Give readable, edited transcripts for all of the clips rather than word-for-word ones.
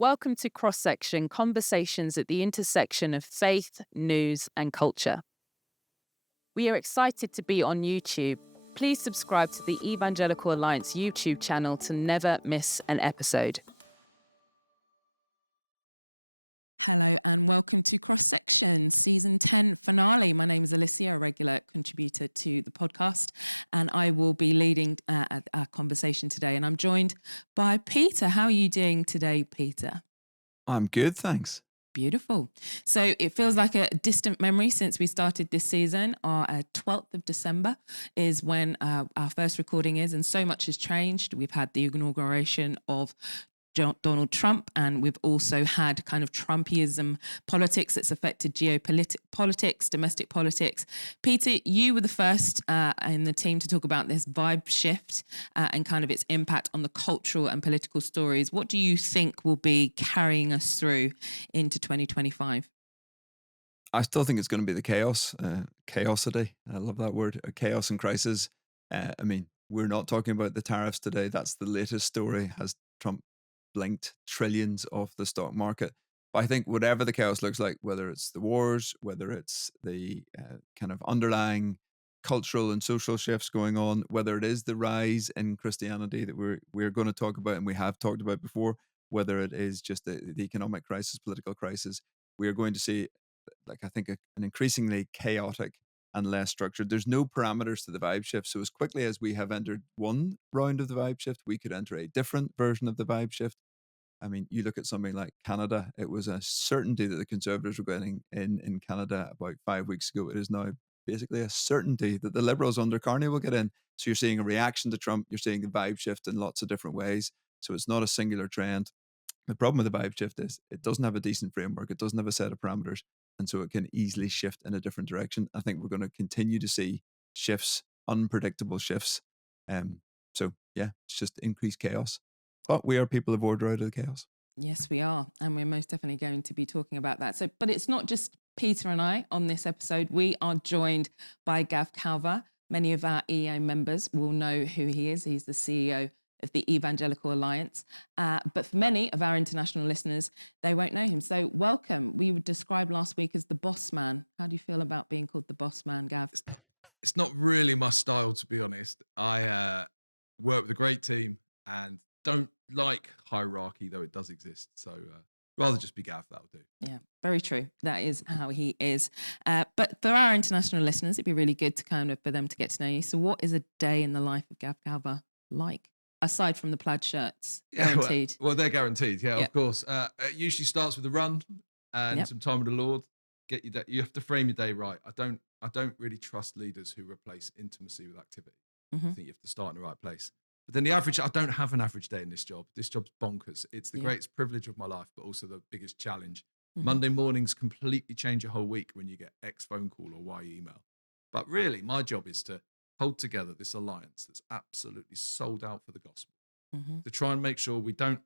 Welcome to Cross Section Conversations at the intersection of faith, news, and culture. We are excited to be on YouTube. Please subscribe to the Evangelical Alliance YouTube channel to never miss an episode. Hello and welcome to Cross Section Season 10 finale. My name is Alicia, a regular contributor to the podcast, and I will be leading our conversation today. And I'm joined by Peter. How are you doing today, Peter? I'm good, thanks. Beautiful. So it feels like a distant memory since we started this season. Our 12th of December is when our first recording is, and so much has changed. We've had the inauguration of Donald Trump, and we've also had kind of Trumpism politics that's affected geopolitics, domestic politics. Peter, you were the first in the team to talk about this vibe shift and kind of its impact on the cultural and political stories. What do you think will be carrying us through into 2025? I still think it's going to be the chaosity. I love that word, chaos and crisis. We're not talking about the tariffs today. That's the latest story. Has Trump blinked trillions off the stock market? But I think whatever the chaos looks like, whether it's the wars, whether it's the kind of underlying cultural and social shifts going on, whether it is the rise in Christianity that we're going to talk about and we have talked about before, whether it is just the economic crisis, political crisis, we are going to see, I think, an increasingly chaotic and less structured. There's no parameters to the vibe shift. So as quickly as we have entered one round of the vibe shift, we could enter a different version of the vibe shift. I mean, you look at something like Canada, it was a certainty that the Conservatives were getting in Canada about 5 weeks ago. It is now basically a certainty that the Liberals under Carney will get in. So you're seeing a reaction to Trump. You're seeing the vibe shift in lots of different ways. So it's not a singular trend. The problem with the vibe shift is it doesn't have a decent framework. It doesn't have a set of parameters. And so it can easily shift in a different direction. I think we're going to continue to see shifts, unpredictable shifts. So yeah, it's just increased chaos. But we are people of order out of the chaos. Yes, we are. And we're most definitely going to be talking about that. So, but it's not just Peter and I on this episode. We are joined by Gav Calver. Many of our EA members will know who he is. He's the CEO of the Evangelical Alliance. But for many of our international listeners, they won't know him. So welcome. We were described last week as the boss man. How do you feel about being called the boss man, Gav? It's not really my style, to be honest. I work with a great team and don't like hierarchy, though it does exist. So rather just be Gav, that'll do. Yeah, very true. That is how he is. But for our international listeners, it'd be really good to kind of for them to get to know you. So what is a day in the life of Gav Calver like? Aside from the plaid shirts, guaranteed. Well, they're guaranteed. Yeah, of course. It usually starts with a run and some time with the Lord. Get your day. You have to frame your day right. I don't really trust leaders who replace intimacy with activity. I think you have to start in the right place. But then I don't have an average day in this job. This job's bonkers. It's the greatest privilege of my life, but also the biggest challenge. Monday mornings completely change your whole week when you get X phone call or Y email. But really, my job is to hold together this alliance that's absolutely sold out for the gospel. To try and make sure we don't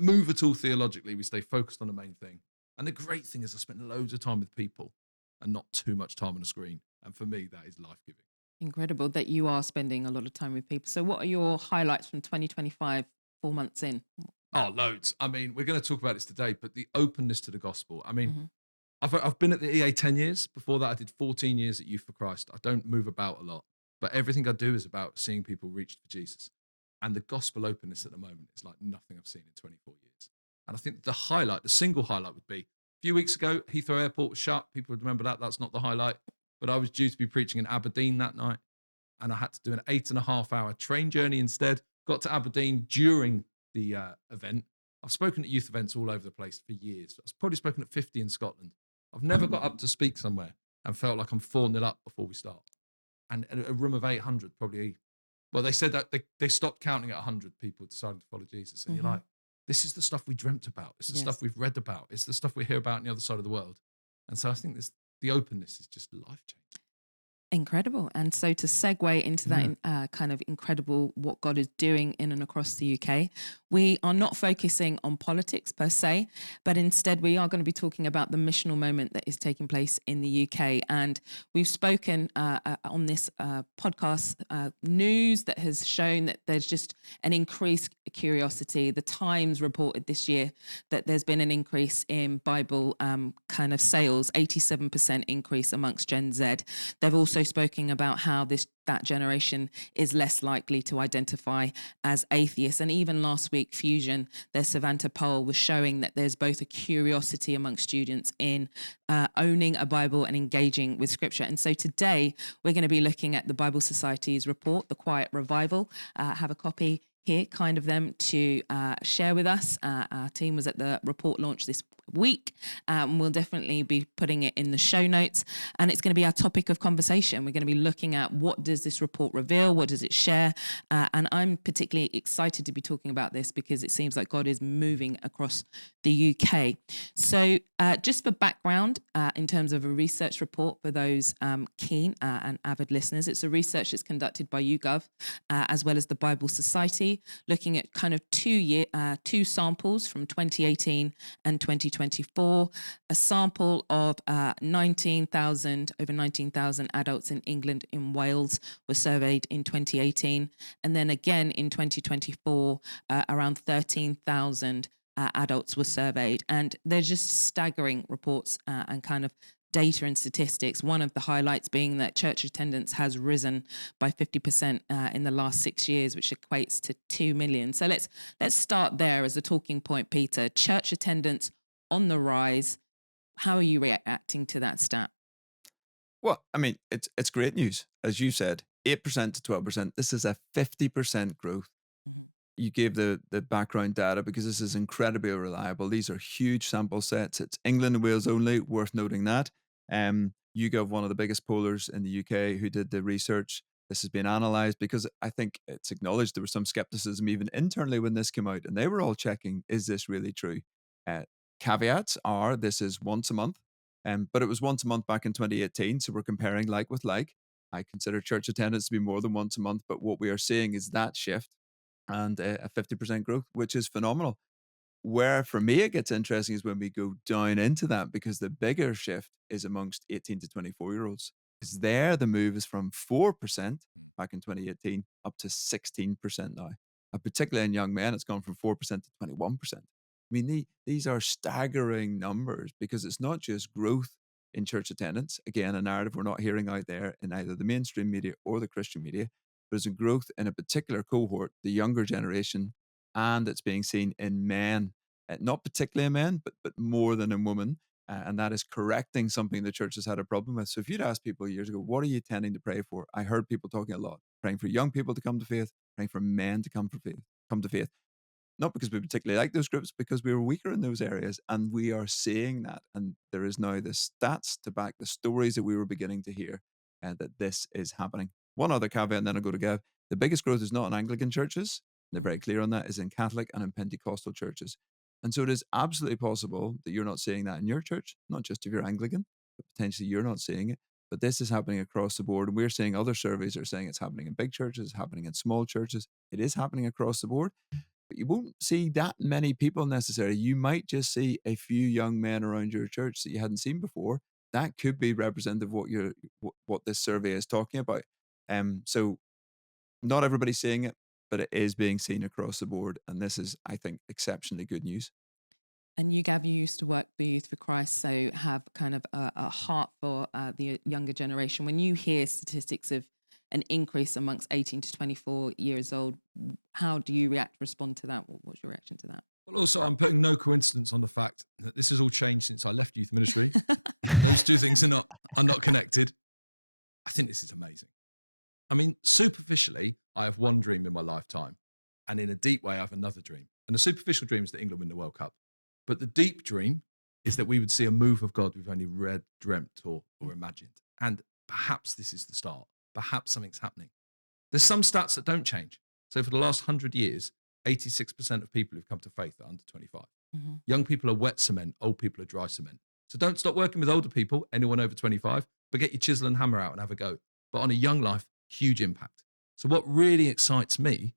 move at all theologically. We stay focused on the main thing. And the great thing is I spent loads of time with people and not too much time on a screen. And for me, that is life-giving. Incredible that you are spending a lot of time with people. So what are your highlights from 2025, 4 months in? Oh, loads. I mean, we're going to talk about this today, but the openness to the gospel. I mean, I've been at the EA 10 years. Before that, I did 14 years at Youth for Christ. I don't move about a lot. But everything I do is about seeing people reached for Jesus. And the gospel openness at the moment is like nothing I've seen in 24 years. And I think the single highlight would be, a few weeks ago, Heathrow Airport was shut. People would remember that. That's not the highlight. But I was due to be preaching in Aberdeen that night. And I had to do an 8.5-hour train journey instead. Got to Aberdeen during the event. I've spoken at youth events all over the place for years. I've probably spoken at 50 in Scotland. I've never got up to speak somewhere and felt like I'm 4-0 up before we start. And a room of 800 probably, well, they said that they stopped counting at 100 people deciding to follow Jesus. And you're like, this is the stuff we dreamt about. It's the stuff we've read about. It's the stuff we hear about on the other side of the world. And so I think the openness is just life-changing. Incredible. And so to segue into that kind of incredible what God is doing in and across the UK, we are not focusing on politics per se, but instead we are going to be talking about the missional moment that is taking place in the UK. And we've spoken on this podcast news that has shown that there's just an increased curiosity. The Times reported this year that there's been an increase in Bible kind of sales, 87% increase amongst Gen Z. They've also spoken about how that generation is less likely to identify as atheists. And even last week, Fusion, their Savanta poll was showing that there's both a curiosity amongst students in owning a Bible and engaging with Scripture. And so today we're going to be looking at the Bible Society's report, The Quiet Revival. Have a copy here, kind of them to share with us. Our team was at the report launch this week. We'll definitely be putting it in the show notes, and it's going to be our topic of conversation. We're going to be looking at what does this report reveal, what does it share, and I'm particularly excited to be talking about this because it seems like God is moving across the UK. So just for background, in terms of a research report for those keen and avid listeners, it's a research that's conducted by YouGov as well as the Bible Society, looking at kind of two samples from 2018 and 2024. A sample of over 19,000 adults in England and Wales were surveyed in 2018. And then again in 2024, around 13,000 adults were surveyed. And they're just staggering reports and kind of data and statistics. One of the highlights being that church attendance has risen by 50% in the last 6 years, which equates to 2 million. So let's start there as a talking point, Peter. Church attendance on the rise. How are you reacting to that stat? Well, I mean, it's great news. As you said, 8% to 12%. This is a 50% growth. Mm-hmm. You gave the background data because this is incredibly reliable. These are huge sample sets. It's England and Wales only, worth noting that. YouGov, one of the biggest pollers in the UK who did the research. This has been analysed because I think it's acknowledged there was some skepticism even internally when this came out, and they were all checking, is this really true? Caveats are this is once a month, but it was once a month back in 2018, so we're comparing like with like. I consider church attendance to be more than once a month, but what we are seeing is that shift and a 50% growth, which is phenomenal. Where for me it gets interesting is when we go down into that, because the bigger shift is amongst 18 to 24-year-olds. Because there the move is from 4% back in 2018 up to 16% now. And particularly in young men, it's gone from 4% to 21%. I mean, these are staggering numbers because it's not just growth in church attendance. Again, a narrative we're not hearing out there in either the mainstream media or the Christian media. There's a growth in a particular cohort, the younger generation, and it's being seen in men, not particularly in men, but more than in women. And that is correcting something the church has had a problem with. So if you'd asked people years ago, what are you tending to pray for? I heard people talking a lot, praying for young people to come to faith, praying for men to come to faith. Not because we particularly like those groups, because we were weaker in those areas. And we are seeing that. And there is now the stats to back the stories that we were beginning to hear that this is happening. One other caveat, and then I'll go to Gav. The biggest growth is not in Anglican churches. They're very clear on that, is in Catholic and in Pentecostal churches. And so it is absolutely possible that you're not seeing that in your church, not just if you're Anglican, but potentially you're not seeing it. But this is happening across the board. And we're seeing other surveys are saying it's happening in big churches, it's happening in small churches. It is happening across the board. But you won't see that many people necessarily. You might just see a few young men around your church that you hadn't seen before. That could be representative of what this survey is talking about. So not everybody's seeing it, but it is being seen across the board. And this is, I think, exceptionally good news. And you, Gav, you used to work for Youth for Christ, so have kind of a heart for the younger generation. When you hear statistics of an increase amongst 18 to 24 years old, how do you respond to that? What's your reaction to that? Well, also, I'm putting no coincidence on the fact that this has all changed since I left youth ministry. Those two things are not connected. I think this is amazing. I mean, superficially, I have one dream in my lifetime. And in a deep way, I have another dream. And the superficial dream is that England win the World Cup. But the deep dream is that we would see a move of God we've only dreamt or imagined. And perhaps this is the start. Perhaps something's happening. There's some stats that don't change. So for the last 100 years, 86% of people who've come to faith are under 25. Mm-hmm. Young people are wet cement, old people are dry cement. So don't stop working with older people, anyone over 25, but get your chisel and hammer out and have a go. but on a young life, huge impact. So what really excites me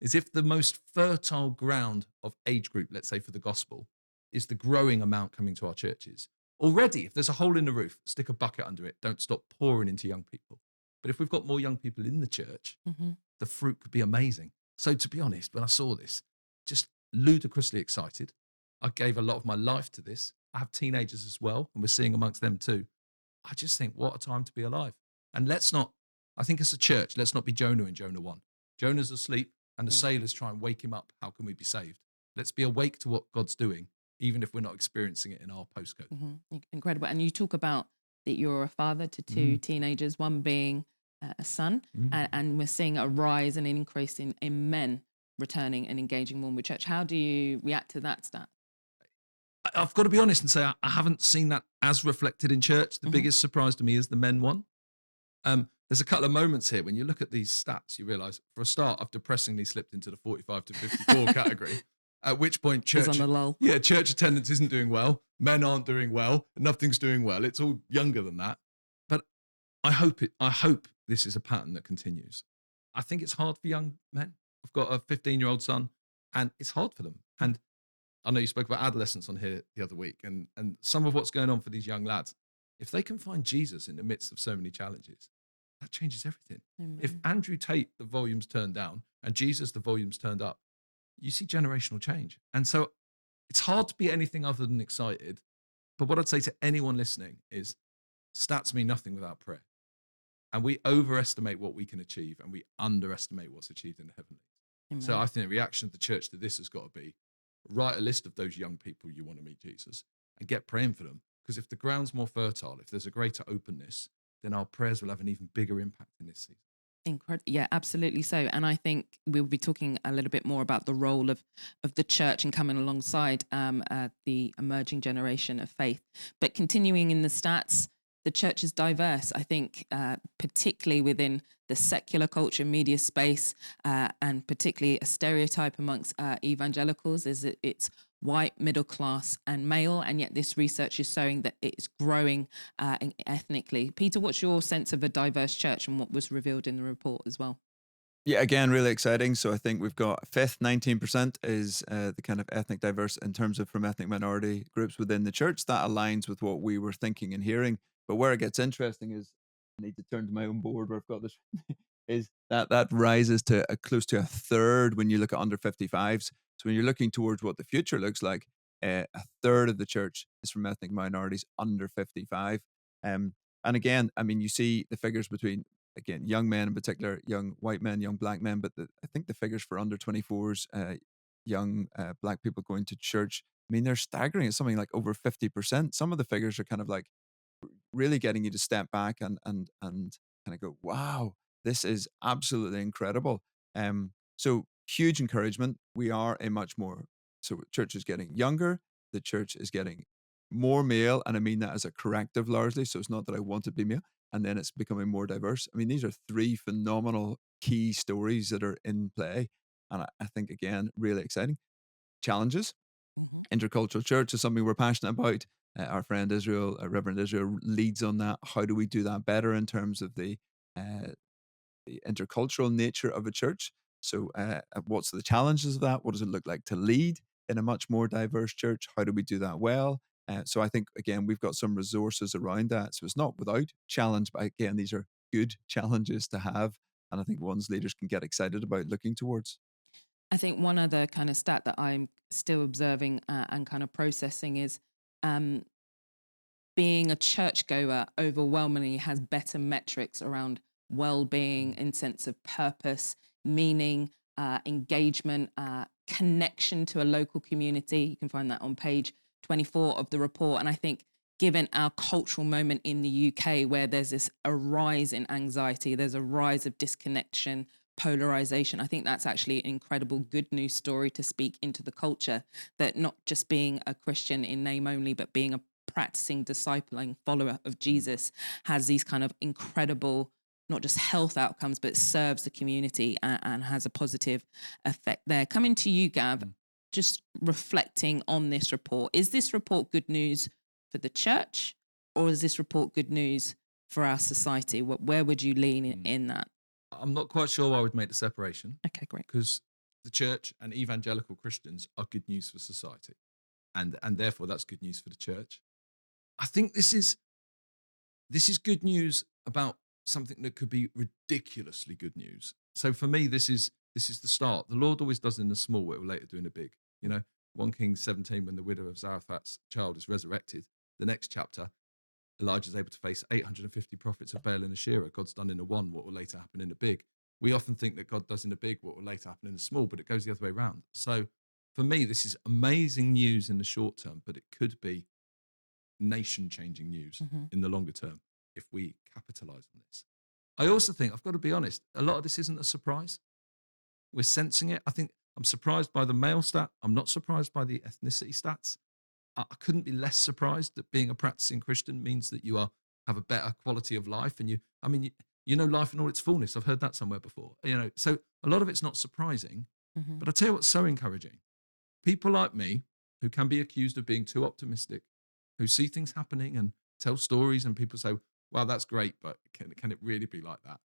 is if the most fertile ground of age group, let's say for the gospel, is the growing amount coming to our churches. Already, if there's a hole in the roof, stick a bucket under it. Don't stop pouring into young people. But if we've got more young people in the church, the fruit could be amazing. So to be honest, when I saw this, just ludicrously excited. I gave a lot of my life to this. I have teenagers as well, and we're seeing amongst them too. I just think, what a time to be alive. And I think as a church, let's not be Jonah in Jonah 1. Jonah's asleep and the sailors try and wake him up. How can we be saved? Let's be awake to what God's doing, even if we're not experiencing it in our postcode. Incredible. And you talk about that you're a father to two teenagers, one being a son, and we're seeing a rise and an increase in men returning and engaging more with church. How do you react to that stat? I've got to be honest and say I haven't seen that as reflected in church. The biggest surprise to me is the men one. There's a couple of moments here when you look at these stats, you realise, for a start, I've depressingly slipped into the 45 to 54 category. At which point, church attendance isn't doing well. Men aren't doing well. Nothing's doing well. It's all younger than that. But I hope this is a pattern that continues. I think it's hard for young men. I've got a 15-year-old son, and it's hard for them. And I know you spoke about adolescence on here the other week, and some of what's going on for these young lads. If they can find Jesus in the midst of so many challenges, that changes everything. Amen. If Andrew Tate, the volume's turned down, and Jesus, the volume's turned up, you see generational change. And so it's hard to be anything other than excited. But what I'd say to anyone listening is stats mean nothing without prayer. And we overestimate what we can achieve, and we underestimate what's achieved in the heavenlies. Amen. So I think the reaction of the church to this has got to be, write a list of those young people you want to meet Jesus and get praying for them. Because if the ground's more fertile, if there's a greater openness, then our prayers will have an even bigger impact in this season. Incredible. Yeah, absolutely so. And I think we'll be talking a little bit more about the role of the church and coming alongside the emerging generation of faith. But continuing in the stats, the church is diverse. I think particularly within the secular culture media space, and particularly a stereotype amongst evangelicals is that it's white, middle class and male. And yet this research is showing that it's growing ethnically. Peter, what's your sense of a diverse church and what was revealed in the report as well? Yeah, again, really exciting. So I think we've got fifth, 19% is the kind of ethnic diverse in terms of from ethnic minority groups within the church. That aligns with what we were thinking and hearing. But where it gets interesting is, I need to turn to my own board where I've got this, is that rises to close to a third when you look at under 55s. So when you're looking towards what the future looks like, a third of the church is from ethnic minorities under 55. And again, I mean, you see the figures between, again, young men in particular, young white men, young black men, but I think the figures for under 24s, young black people going to church, I mean, they're staggering. It's something like over 50%. Some of the figures are kind of like really getting you to step back and kind of go, wow, this is absolutely incredible. So huge encouragement. We are so church is getting younger. The church is getting more male. And I mean that as a corrective largely. So it's not that I want to be male. And then it's becoming more diverse. I mean, these are three phenomenal key stories that are in play. And I think, again, really exciting. Challenges. Intercultural church is something we're passionate about. Our friend Israel, Reverend Israel, leads on that. How do we do that better in terms of the intercultural nature of a church? So what's the challenges of that? What does it look like to lead in a much more diverse church? How do we do that well? So I think, again, we've got some resources around that. So it's not without challenge, but again, these are good challenges to have. And I think one's leaders can get excited about looking towards. I think one other kind of stat that I'm still observing and kind of processing is being a churchgoer overwhelmingly has better metrics around well-being in sense of purpose, meaning, engagement, connection to a local community. You can find that on page 24 of the report. And I think given our cultural moment in the UK where there's a rise in anxiety, there's a rise of disconnection, polarization, I think that's actually an incredible good news story to speak into the culture, that not just being a Christian in name only, but being a practicing, discipling follower of Jesus has these kind of incredible, not just health outcomes, but serves the community and has a positive effect there. Coming to you, Gav, just reflecting on this report. Is this report good news for the church, or is this report good news for our society? Where would you lean in that? I'm not quite sure I would make the separation. Okay, great. Because the church and evangelical Christians are good news for society. And therefore that's good news for the church. I think this is good news about something that could be ridiculously good news. So for me, this is the start. The Lord always does in the small what he will later do in the big. 1 Kings 17, when the widow of Zarephath's child is resurrected, the next chapter, Elijah's able to face 850 prophets of Baal and Asherah. God's done in the one what will later happen in the big. We often think that God does in the big what will later happen in the small, but it goes the other way around. So for me, this is amazing news in the short term, but it could be nation-changing news in the longer term if we capitalize on this. I also think, I've got to be honest, a lot of this isn't a surprise. We're sensing it. I think I'm surprised by the male stat. I'm not surprised by the ethnicity stats. I couldn't be less surprised that being a practicing Christian means that you have a better quality of life. And you know life in all its fullness. I've heard that somewhere before. So a lot of it's not surprising. But I tell you what's so encouraging. People like me, who can be accused of being too optimistic, who see things happening and tell stories, and people say, wow, that's great, but can it really be like that?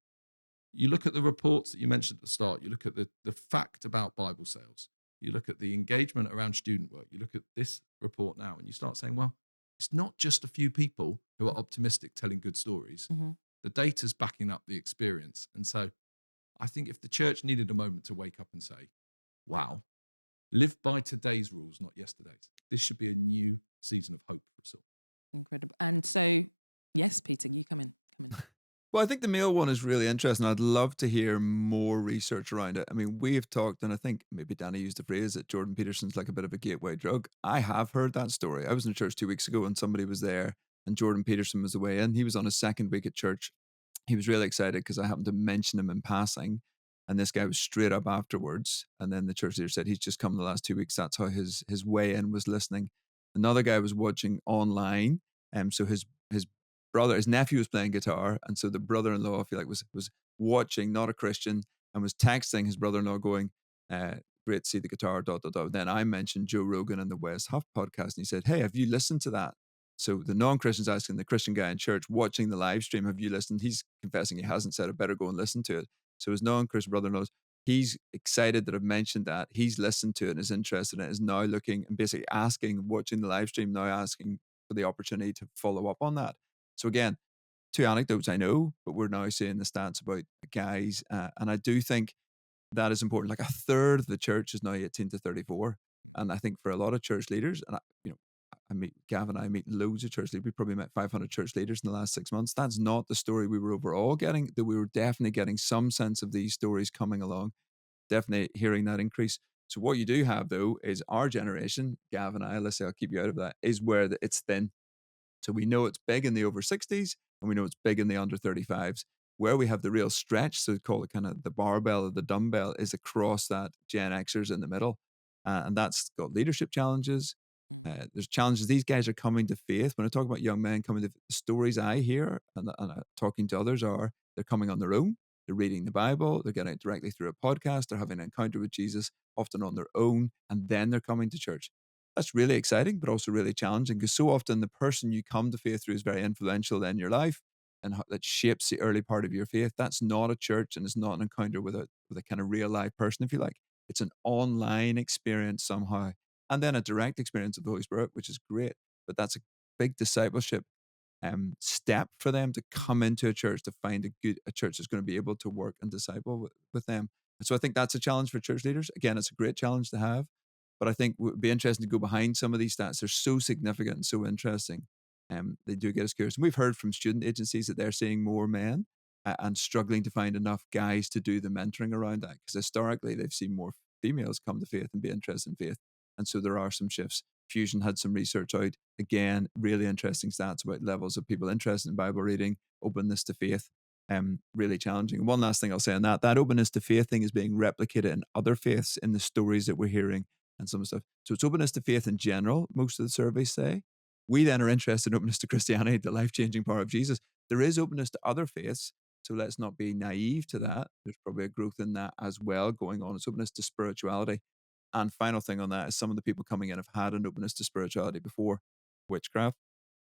You look at the reports that you mentioned at the start, you look at the fact about Bible sales, you look at the engagement around student work, you look at this report now, and you start saying, well, it's not just a few people who are optimistic telling good stories. The data's backing up the experience. And so I think if the church needed a moment to wake up and say, wow, live by today's rules, not yesterday's. This should be a new season of hope for us all. Incredible. And so, yes, Peter, you come in. Well, I think the male one is really interesting. I'd love to hear more research around it. I mean, we've talked, and I think maybe Danny used the phrase that Jordan Peterson's like a bit of a gateway drug. I have heard that story. I was in a church 2 weeks ago and somebody was there and Jordan Peterson was away in. He was on his second week at church. He was really excited because I happened to mention him in passing. And this guy was straight up afterwards. And then the church leader said he's just come the last 2 weeks. That's how his way in was listening. Another guy was watching online. So his brother, his nephew was playing guitar. And so the brother-in-law, I feel like, was watching, not a Christian, and was texting his brother-in-law going, great to see the guitar, ... Then I mentioned Joe Rogan and the West Huff podcast. And he said, hey, have you listened to that? So the non-Christian's asking the Christian guy in church watching the live stream, have you listened? He's confessing he hasn't, said I better go and listen to it. So his non-Christian brother-in-law, he's excited that I've mentioned that. He's listened to it and is interested in it, is now looking and basically asking, watching the live stream, now asking for the opportunity to follow up on that. So again, 2 anecdotes I know, but we're now seeing the stats about guys. And I do think that is important. Like a third of the church is now 18 to 34. And I think for a lot of church leaders, and I meet Gavin, I meet loads of church leaders. We probably met 500 church leaders in the last 6 months. That's not the story we were overall getting, that we were definitely getting some sense of these stories coming along, definitely hearing that increase. So what you do have though is our generation, Gavin, Alicia, I'll keep you out of that, is where it's thin. So we know it's big in the over 60s and we know it's big in the under 35s. Where we have the real stretch, so call it kind of the barbell or the dumbbell, is across that Gen Xers in the middle. And that's got leadership challenges. There's challenges. These guys are coming to faith. When I talk about young men coming to the stories I hear and talking to others are, they're coming on their own. They're reading the Bible. They're getting it directly through a podcast. They're having an encounter with Jesus, often on their own, and then they're coming to church. That's really exciting, but also really challenging, because so often the person you come to faith through is very influential in your life and that shapes the early part of your faith. That's not a church, and it's not an encounter with a kind of real life person, if you like. It's an online experience somehow, and then a direct experience of the Holy Spirit, which is great. But that's a big discipleship step for them to come into a church, to find a church that's going to be able to work and disciple with them. And so I think that's a challenge for church leaders. Again, it's a great challenge to have. But I think it would be interesting to go behind some of these stats. They're so significant and so interesting. They do get us curious. And we've heard from student agencies that they're seeing more men and struggling to find enough guys to do the mentoring around that. Because historically, they've seen more females come to faith and be interested in faith. And so there are some shifts. Fusion had some research out. Again, really interesting stats about levels of people interested in Bible reading, openness to faith. Really challenging. And one last thing I'll say on that openness to faith thing is being replicated in other faiths in the stories that we're hearing and some stuff. So it's openness to faith in general, most of the surveys say. We then are interested in openness to Christianity, the life-changing power of Jesus. There is openness to other faiths, so let's not be naive to that. There's probably a growth in that as well going on. It's openness to spirituality. And final thing on that is some of the people coming in have had an openness to spirituality before. Witchcraft,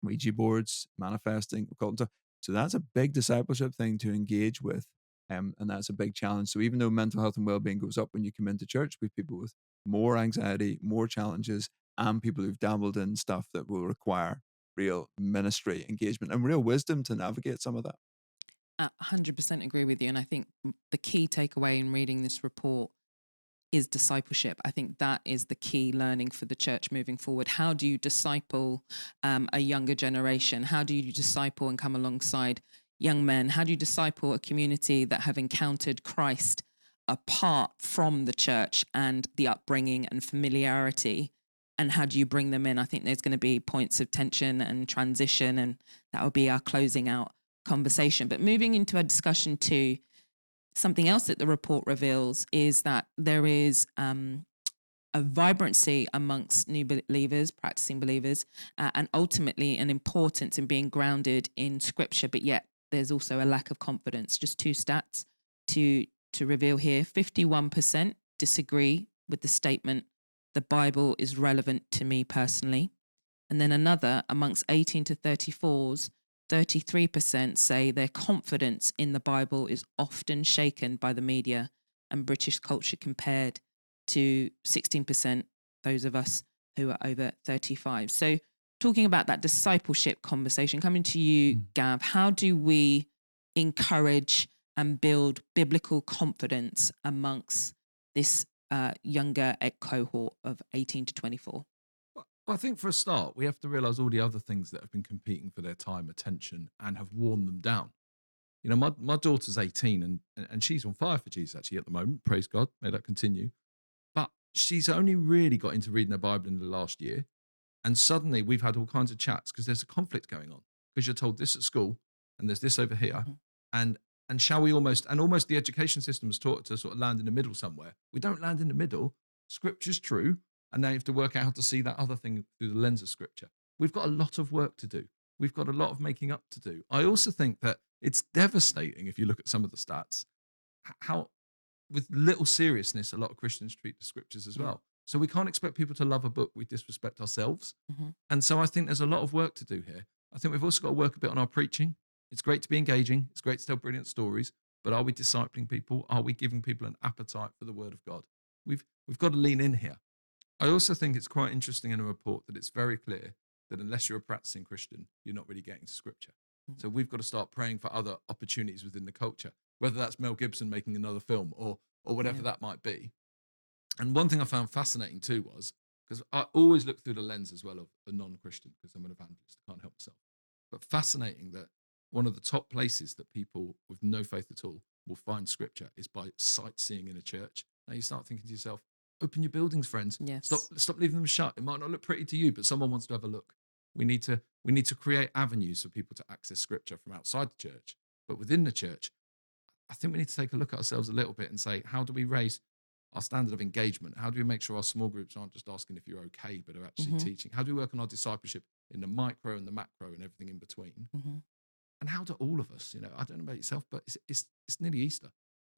Ouija boards, manifesting, occult. So that's a big discipleship thing to engage with. And that's a big challenge. So even though mental health and well-being goes up when you come into church, with people with more anxiety, more challenges, and people who've dabbled in stuff that will require real ministry engagement and real wisdom to navigate some of that. 100% agree with you. And I think the key takeaway in reading this report is discipleship. I think that is the key learning for the church moving forward. How do you disciple a younger generation? How do you disciple and come alongside young men? How do you disciple a community that have encountered Christ apart from the church and the upbringing and familiarity? And how do you bring them in? I think there's going to be points of tension and transition, and that will be our closing out conversation. But moving into a discussion too, something else that the report reveals is that there is a vibrancy amongst new believers, practicing believers, and ultimately an importance in being grounded in scripture, but yet there's also a lack of confidence. Just two stats to reveal here. 51% disagree with the statement, the Bible is relevant to me personally. And then another, amongst 18 to 34s, 33% say their confidence in the Bible is often shaken by the media and British culture, compared to 16%, those of us who are over 35. So talking about that discipleship conversation, coming to you, Gav, how do we encourage and build biblical confidence amongst this younger cohort of 18 to 24? Well, I think for a start, we have to realize all the other things that have been competing for their time, attention, and have worn them down. You know, my daughter's 18 and she's on fire for Jesus actually at the moment. Praise God. May that continue. But she's only really got into reading the Bible in the last year. And suddenly we've had all kinds of chats because there's a conflict going on, because you're told this at school and there's this over here. And shall we almost the education system is taught to sort of land in the middle somewhere. We don't land in the middle. Scripture's true. And now you have to work out how to see that other thing through the lens of scripture. We've got a lot of work to do. We've got a lot of making up to do. I also think that it's devastating, if you look at some of the stats, how with little seriousness a lot of Christians treat the scriptures as well. So we can't expect people to love a book we disrespect ourselves. And so I think there's a lot of work to do here. I think we've also got to work a bit on our preaching. It's great to be engaging. It's great to tell brilliant stories. But are we discipling people? Are we giving people an appetite for the word of God? We've got to lean in here. I also think it's quite interesting in a report that it's very clear that unless you're a practicing Christian, you're not really getting to scripture. So we've got to start praying for other opportunities within the culture, whether that's Mel Gibson making another film or whatever that might be. And one thing I found fascinating too was, because I always look through the lens as well of a non-Christian, because I'm an evangelist, I can't help myself. But fascinating that one of the top places that people with no faith at all will find scripture is by sightseeing in a church. Now you start thinking to yourself, open your buildings, friends. Yes. Stop leaving them shut. It might not look pretty to you, but someone wants to have a look. We need to create avenues for people to access scripture from outside the church. But within the church, I think we need to take a look at ourselves a little bit and say, how do we raise our standard of engagement? How do we make sure our small groups aren't just asking if you're okay, but are actually teaching? How do we work on our discipleship in the micro and the macro and everything in between? And how do all of us, I don't know about yourself, but it's nearly Easter.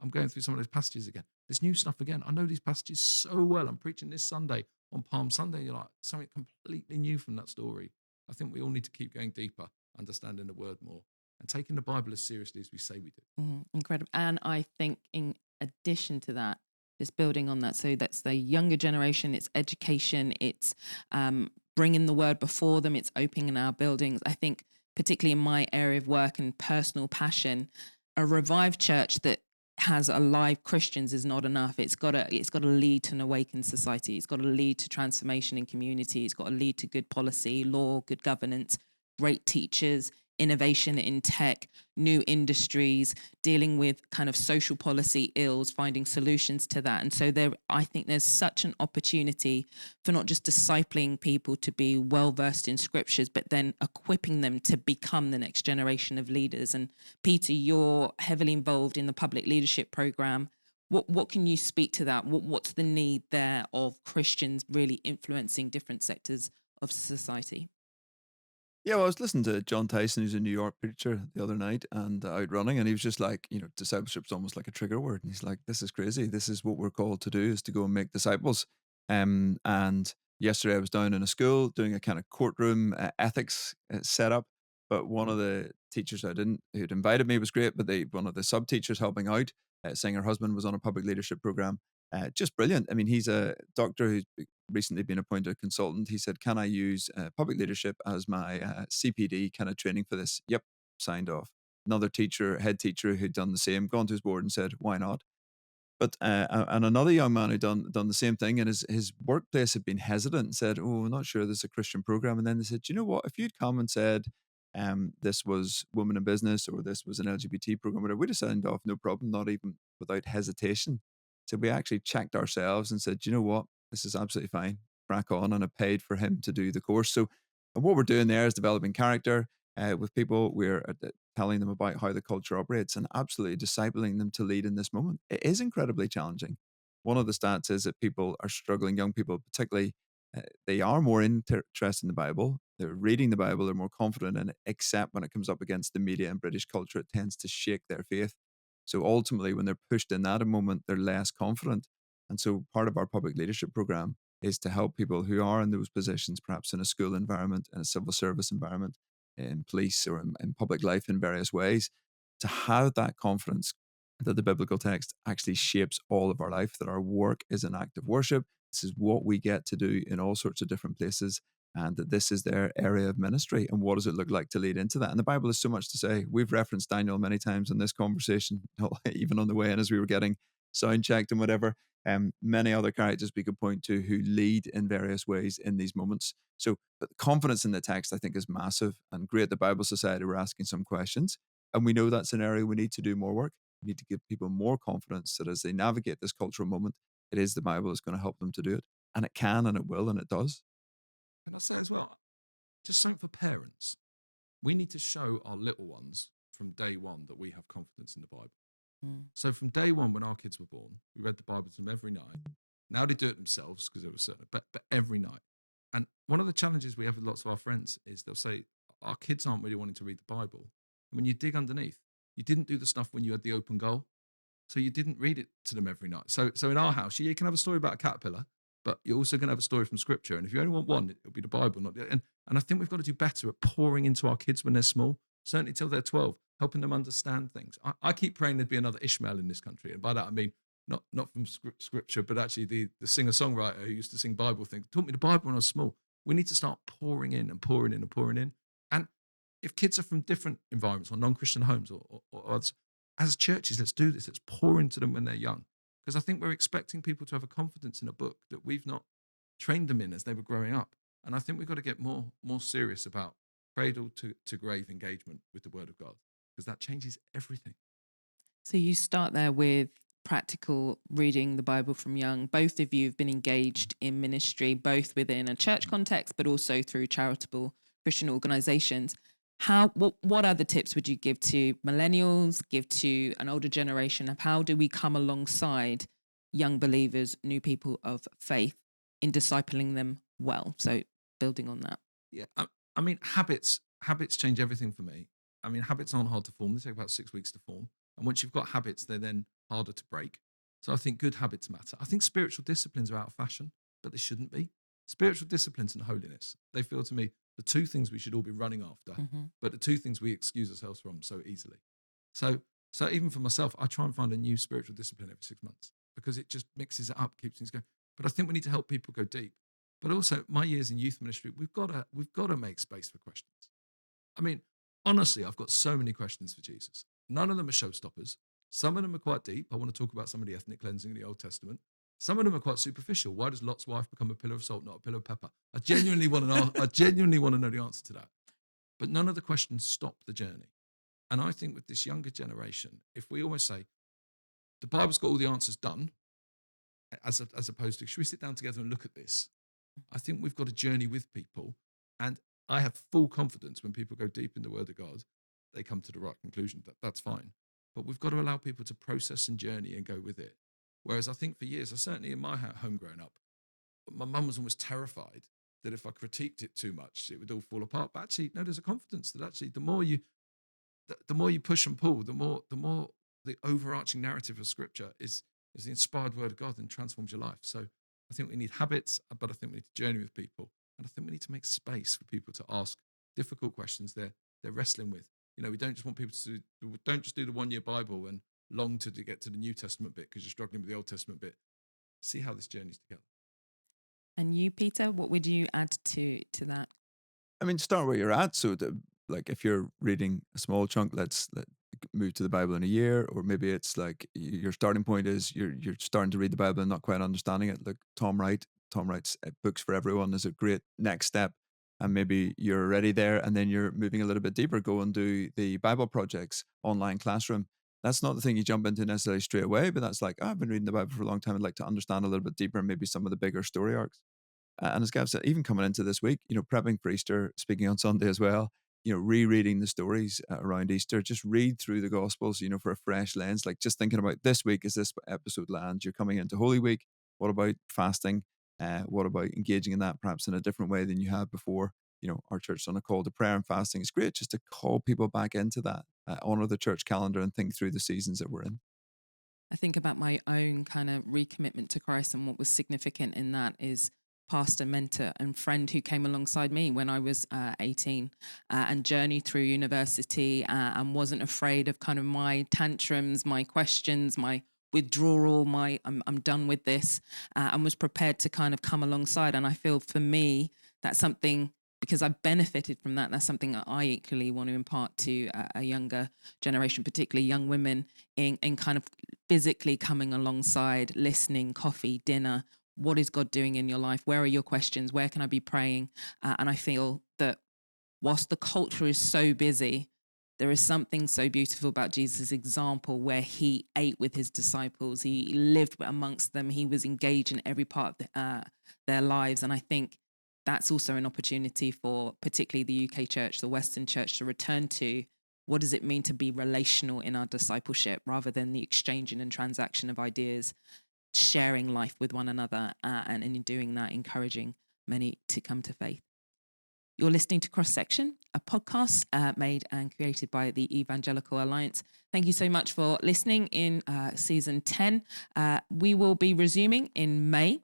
I'm going through some of those passages again. There's new stuff again. I know these passages so well. I'm preaching this Sunday on Palm Sunday. You're like, something completely new from that story. I think we all need to keep going deeper, understanding the word more, and taking the Bible as seriously as we say we do. Incredible. And I think in addition to that, just building on that, so that's the younger generation, it's education, it's bringing the word before them, it's opening our buildings. I think particularly in my area of work and personal passion, a revived church that has alive Christians is not enough. It's got to lead to an awakened society. It's got to lead to transformation in community. It's got to lead to good policy, law, good governance, great teachers, innovation in tech, new industries, dealing with kind of social policy ills, finding solutions to that. And so I think there's such an opportunity for not just discipling people to be well versed in scriptures, but then equipping them to become the next generation of leaders. And Peter, you're heavily involved in the public leadership program. What can you speak to that? What's the need there of Christians really influencing different sectors of society? Yeah, well, I was listening to John Tyson, who's a New York preacher, the other night, and out running, and he was just like, discipleship's almost like a trigger word. And he's like, this is crazy. This is what we're called to do, is to go and make disciples. And yesterday I was down in a school doing a kind of courtroom ethics setup, But one of the teachers who'd invited me was great, but one of the sub teachers helping out, saying her husband was on a public leadership program, just brilliant. I mean, he's a doctor who's recently been appointed a consultant. He said, "Can I use public leadership as my CPD kind of training for this?" Yep, signed off. Another teacher, head teacher, who'd done the same, gone to his board and said, "Why not?" But and another young man who'd done the same thing, and his workplace had been hesitant and said, "Oh, I'm not sure this is a Christian program." And then they said, "You know what? If you'd come and said, this was women in business or this was an LGBT program, whatever, we'd have signed off, no problem, not even without hesitation." So we actually checked ourselves and said, "You know what? This is absolutely fine. Crack on," and I paid for him to do the course. So what we're doing there is developing character with people. We're telling them about how the culture operates and absolutely discipling them to lead in this moment. It is incredibly challenging. One of the stats is that people are struggling, young people particularly, they are more interested in the Bible. They're reading the Bible, they're more confident in it, except when it comes up against the media and British culture, it tends to shake their faith. So ultimately, when they're pushed in that moment, they're less confident. And so part of our public leadership program is to help people who are in those positions, perhaps in a school environment, in a civil service environment, in police or in public life in various ways, to have that confidence that the biblical text actually shapes all of our life, that our work is an act of worship. This is what we get to do in all sorts of different places, and that this is their area of ministry. And what does it look like to lead into that? And the Bible has so much to say. We've referenced Daniel many times in this conversation, even on the way in as we were getting sound checked and whatever. Many other characters we could point to who lead in various ways in these moments. So, but confidence in the text, I think, is massive, and great. The Bible Society, we're asking some questions, and we know that's an area we need to do more work. We need to give people more confidence that as they navigate this cultural moment, it is the Bible that's going to help them to do it, and it can, and it will, and it does. Can I say as well, just something for parents? We need to show our little ones from day one that we have confidence in the Bible. So from day one, when our kids were born, we read the Bible to them every night. Now they do it themselves because they were certain, but every night. And one of the challenges we have with lots of our friends is they'll say, our kids aren't really wanting to read the Bible. And when you dig underneath, you didn't do the stuff when you had the open goal. So you didn't read it to them every night. So in our house, you can have a story about a caterpillar, but you're also going to have a story from Scripture. And if you only want one, it'll be the Bible. Not the, and I think we've got to do better at pouring into our kids when they're small, certainly till they're 12, helping them understand things. I keep praying there'd be another Ishmael in this country. And by that, I mean, not from Scripture, but actually the singer-songwriter who used to sing Bible things, taught me the Bible when I was small. We need to start pouring in and pouring in and pouring in. And if kids are from different environments or non-Christian homes or others, as churches, let's do this. Let's pour into them when they're young. Because I think we're expecting people to have a confidence in a book that we've not trained them in as they were growing up. And I think we've got to get more serious about cradle to grave engagement with the Word of God, because that changes everything. So you start there with practical reading the Bible from young. Both of you have been engaged in ministry, both within a church context, but also through charitable Christian organizations. What other tips would you give to millennials, give to an older generation of how do we come alongside young believers, new people of faith in discipling them well? So building on that. Yeah, I mean, habits change everything for me. I mean, habits aren't hard to form. They take about 6 weeks to form. And once you've got habits, they're then harder to break. So I think good habits matter. I think spiritual disciplines are out of fashion, but they shouldn't be. Spiritual disciplines and holiness, they feel to me the two things we should all be running after, but the two things we excuse ourselves from so easily. So even for myself, I try and find a new spiritual discipline every 6 months because it just mixes it up, keeps things going. But I think we need to help people go deep. But also, my years in youth ministry, we've got to make space for questions. I mean, honestly, I've got so many questions for Jesus. None of them are showstoppers. Some of them are quite deep. I want to talk about some of the ethnic cleansing in the Old Testament. Some of them are quite superficial. Why does Lot's wife become a pillar of salt, not a pillar of pepper? I genuinely want to know. I genuinely want to know the answer to that. But none of the questions stop the journey. And I think with this younger generation, if we almost say the Bible's got all the answers done, as opposed to should we sit down together and look at this? I think we've got a journey with people, and I have full confidence when people go deep in the Word of God, they come to the right conclusion. That's fine. But we've got to allow people to process and journey and go with it. Whereas I think for years, certainly in my home growing up, my mum was almost terrified that if I critiqued it too much, it would all fall apart. But actually, no, there's a confidence that actually the more you push and pull, the more the overarching narrative of Scripture is the inspired Word of God and transforms your life. So I think we need habits, but I think we need to journey with people. And I think we need to make space for people to ask difficult questions. They're they're wrestling with. We don't just want people to don't just do the 1 year Bible and long to get to the New Testament bit because you're struggling with the Old Testament bit. See how this journey's together. And you, Peter, what would you add to that? I mean, start where you're at. So, like, if you're reading a small chunk, let's move to the Bible in a year, or maybe it's like your starting point is you're starting to read the Bible and not quite understanding it. Like Tom Wright's Books for Everyone is a great next step, and maybe you're already there, and then you're moving a little bit deeper. Go and do the Bible projects online classroom. That's not the thing you jump into necessarily straight away, but that's like, oh, I've been reading the Bible for a long time. I'd like to understand a little bit deeper, maybe some of the bigger story arcs. And as Gav said, even coming into this week, prepping for Easter, speaking on Sunday as well, rereading the stories around Easter, just read through the Gospels, for a fresh lens, like just thinking about this week as this episode lands. You're coming into Holy Week. What about fasting? What about engaging in that perhaps in a different way than you had before? Our church on a call to prayer and fasting. It's great just to call people back into that, honor the church calendar and think through the seasons that we're in. I think about my own kind of recommitment to Christ, and what was significant in that is pastor, mentor, and friend who came alongside me when I was 18 and journeyed through university and wasn't afraid of kind of my tantrums, my questions, my withdrawal, my I'm done with this, and was prepared to kind of come alongside. And I feel for me, that's something, because I've benefited from that, that's something that I equally want to impart to a younger generation, particularly young women, in kind of physically coming alongside, listening, coffee, dinner. What is God doing in your life? Where are your questions? Where can I be praying? And I feel that whilst the culture is so busy, there is something so beautiful about Jesus' example where he ate with his disciples. He lived amongst them. He was engaged in every part of their lives. And I think that's also an opportunity for particularly the UK church, the Western church, to return to what does it mean to be relational in our discipleship rather than the exchanging and transaction of ideas, sharing life with one another, and in doing that, encouraging many to come to faith. You're listening to Cross Section, a podcast made and created by the Evangelical Alliance. Thank you so much for listening in season 10. We will be resuming in May,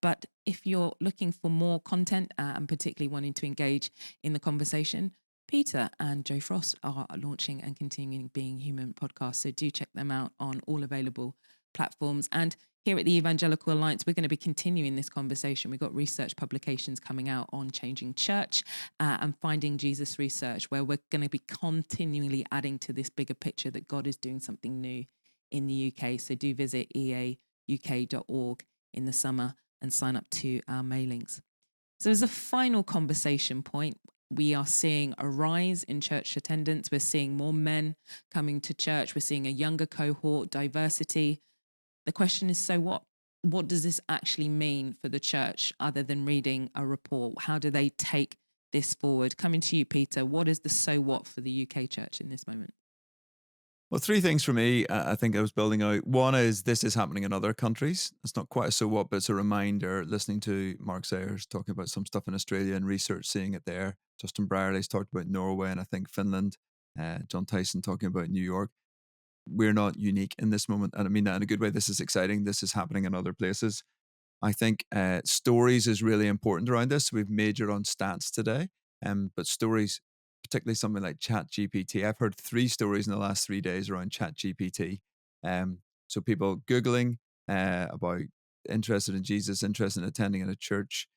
but if you're looking for more content and particularly wanting to engage in the conversation, Peter and Joe Frost are launching and continuing Being Human podcast. So do check them out on all available platforms. And here at the Evangelical Alliance, we're going to be continuing this conversation. We've got research publications coming out on changing church and finding Jesus research, where we're going to be continually adding to this bigger picture that God is doing something new in the UK. So do visit eauk.org in the summer and sign up to our mailings. So as a final conversation point, we are seeing a rise in church attendance. We're seeing more men coming to church. We're seeing a younger cohort, diversity. The question is, so what? What does this actually mean for the church other than reading a report? How do they take this forward? Coming to you, Peter, what is the so what for the UK church in this moment? Well, three things for me, I think I was building out. One is this is happening in other countries. It's not quite a so what, but it's a reminder, listening to Mark Sayers talking about some stuff in Australia and research, seeing it there. Justin Brierley's talked about Norway and I think Finland. John Tyson talking about New York. We're not unique in this moment. And I mean that in a good way. This is exciting. This is happening in other places. I think stories is really important around this. We've majored on stats today, but stories, particularly something like ChatGPT. I've heard 3 stories in the last 3 days around ChatGPT. So people Googling about interested in Jesus, interested in attending in a church.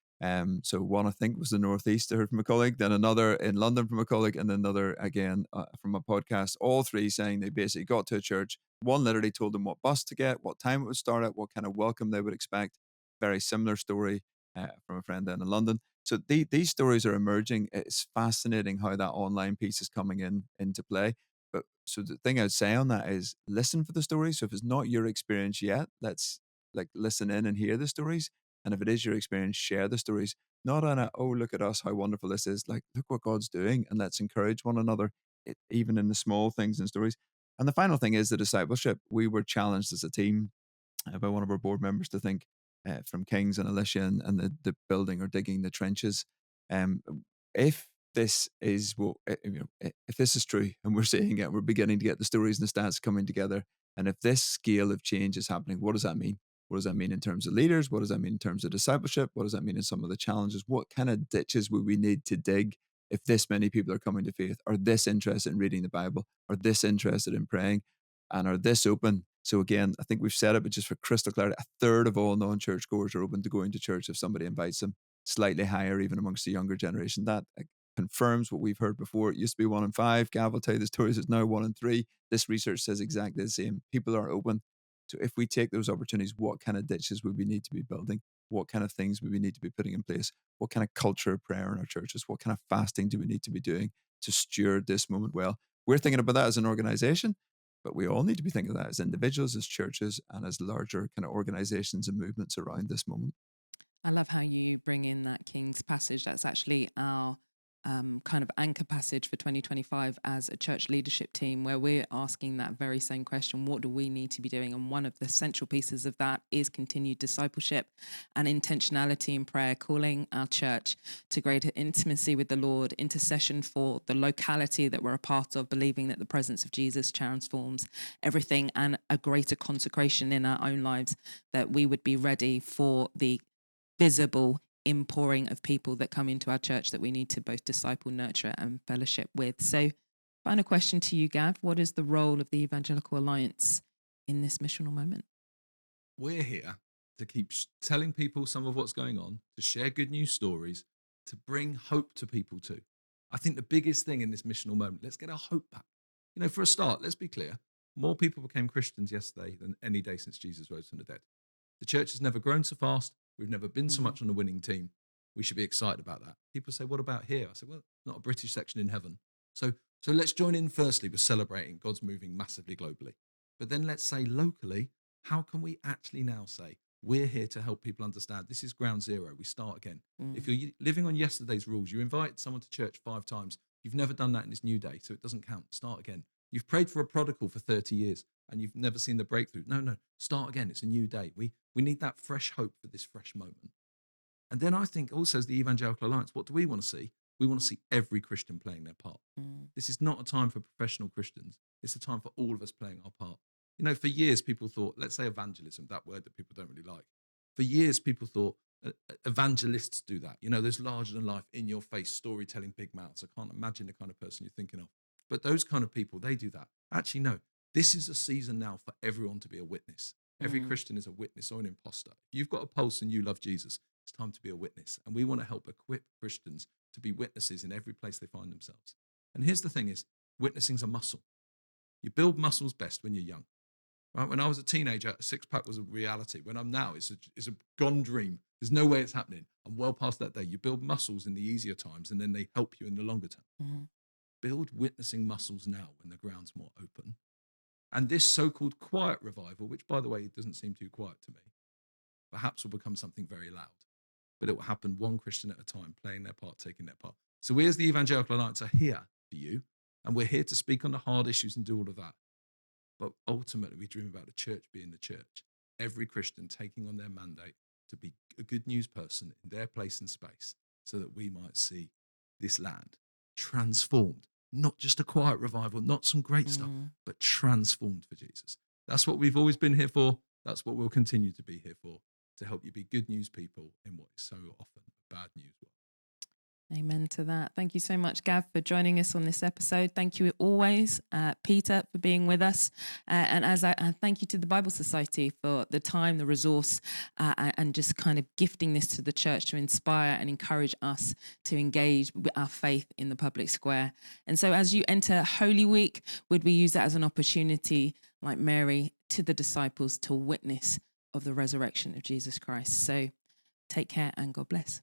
So one I think was the Northeast, I heard from a colleague, then another in London from a colleague, and another again from a podcast. All 3 saying they basically got to a church. One literally told them what bus to get, what time it would start at, what kind of welcome they would expect. Very similar story from a friend down in London. So these stories are emerging. It's fascinating how that online piece is coming into play. But so the thing I'd say on that is listen for the stories. So if it's not your experience yet, let's listen in and hear the stories. And if it is your experience, share the stories. Not on oh, look at us, how wonderful this is. Like, look what God's doing, and let's encourage one another, even in the small things and stories. And the final thing is the discipleship. We were challenged as a team by one of our board members to think from Kings and Alicia and the building or digging the trenches. If this is if this is true and we're seeing it, we're beginning to get the stories and the stats coming together. And if this scale of change is happening, what does that mean? What does that mean in terms of leaders? What does that mean in terms of discipleship? What does that mean in some of the challenges? What kind of ditches would we need to dig if this many people are coming to faith, are this interested in reading the Bible, are this interested in praying, and are this open. So again, I think we've said it, but just for crystal clarity, a third of all non-church goers are open to going to church if somebody invites them, slightly higher even amongst the younger generation. That confirms what we've heard before. It used to be 1 in 5. Gav will tell you the stories. It's now 1 in 3. This research says exactly the same. People are open. So if we take those opportunities, what kind of ditches would we need to be building? What kind of things would we need to be putting in place? What kind of culture of prayer in our churches? What kind of fasting do we need to be doing to steward this moment well? We're thinking about that as an organization, but we all need to be thinking of that as individuals, as churches, and as larger kind of organizations and movements around this moment. I love how you bring in that King's passage. That's actually our kind of anchor passage for 2025 as a church leadership team, where we're asking that very same question: what do we need to be doing? And one of the central pieces of that is continued discipleship and intentionality in prayer, calling our church to greater intimacy with the Lord, intercession for the locality that we're a part of, believing that the presence of Jesus transforms everything, and a greater consecration in our own lives, that we would be ready for the visible inpouring of people that come into our church that we need to both disciple, nurture, and fellowship with. So, final question to you, Gav. What is the role of the Evangelical Alliance in this missional moment? We're here to keep telling people some of what's going on, to share good news stories, to bring hope to people too. I think the biggest thing in this missional moment, let's get our hope back. For a start, let's be clear. More people became Christians yesterday than any day since Jesus rose from the dead. The church has never grown so fast. We've never been so much on a winning team. We should be excited about that. People say, what about here? I say, well, not a British section in heaven. So let's join in firstly with celebrating God's moving massively globally. But then let's say locally, how can we actually now say, we're here to help people understand this is ground zero. We start again. If you're living on yesterday's rules, you invite someone to church 5 times. You've never done that in this new day, so it doesn't count. Start again. You've prayed for a prodigal for 30 years and you've never seen the breakthrough. No, start again. It's a new day. We need that fresh hope for this fresh moment. And then I think also as the Evangelical Alliance, what do we want to see? We want to see every Christian playing their part. This is not a time for professional Christians. It's a time for all of us playing our part. For years people thought, let's say evangelism, that word that people don't really like. For years people thought evangelists do that. There's larger than life, in your face, storytelling, big mouths. I can't imagine the kind of person you're thinking of. But those kind of people, they do that. Actually, no, this is a season now for everyone to be a witness. Every Christian is a witness or an imposter. If you've got a pulse and you love Jesus, it's time to be a witness. And we want to help equip Christians to be witnesses in every place they find themselves. And here's the thing is, witnessing's a muscle. You build muscles best when you're young. Right? When I was a teenager, a 6-pack was a reality. When I'm now, it's a gone dream. There's no way it's happening. I'm well past that day. You build muscles in the easier times, and then they help you in the longer term. Build witnessing muscles now when the ground's more open. And this so-called quiet revival, which, by the way, doesn't seem too quiet to me, perhaps will become something very loud. But it will happen one Christian at a time, playing their part, taking their part. So we as the Evangelical Alliance are here for you, and we're here to speak on the hard issues and do all of that. But ultimately, we dream about the church being the church. Every Christian taking on their mandate to be a good news person in their place and space, so that we might see this land transformed. Not just a quiet revival, not some great stuff, but transformed for Jesus. That's what we've always been here for. That's what we'll continue to be here for, to help you be good news people in what is so often a bad news world. Amen to that. Thank you so much, Gav, for joining us on this episode. Thank you always, Peter, for being with us. And thank you to the Bible Society for the time, the resource, and just kind of gifting this to the church to inspire and encourage us to engage with our faith in the public square. And so as you enter Holy Week, would we use that as an opportunity, like Mary, to the disciples to witness of the resurrection of Jesus Christ? So take care and God bless.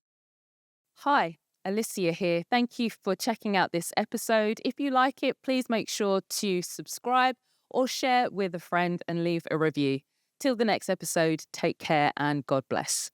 Hi. Alicia here. Thank you for checking out this episode. If you like it, please make sure to subscribe or share with a friend and leave a review. Till the next episode, take care and God bless.